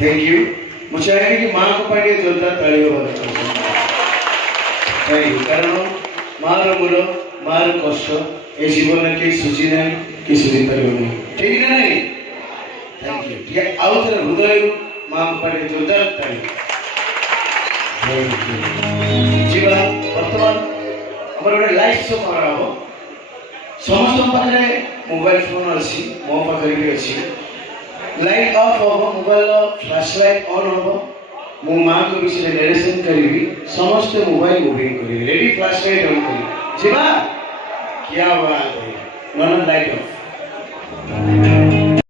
thank you मुझे है कि माँ को पाए जोरदार तालियों बजाओ थैंक यू कारण मार मुरो मार कष्ट ये जीवन में किसी सुची नहीं किसी दिन पर नहीं ठीक है नहीं थैंक यू ये आउटर हृदय माँ को पाए जोरदार तालियों जीवा वर्तमान हमारे लाइफ शो करा हो समस्त पाखे मोबाइल फोन अच्छी मो पाखे भी अच्छी लाइट ऑफ हो मोबाइल फ्लैश लाइट ऑन हो मो माँ को विषय नरेशन करी समस्त मोबाइल मूविंग करी रेडी फ्लैश लाइट ऑन करी जीवा क्या बात है नॉन लाइट ऑफ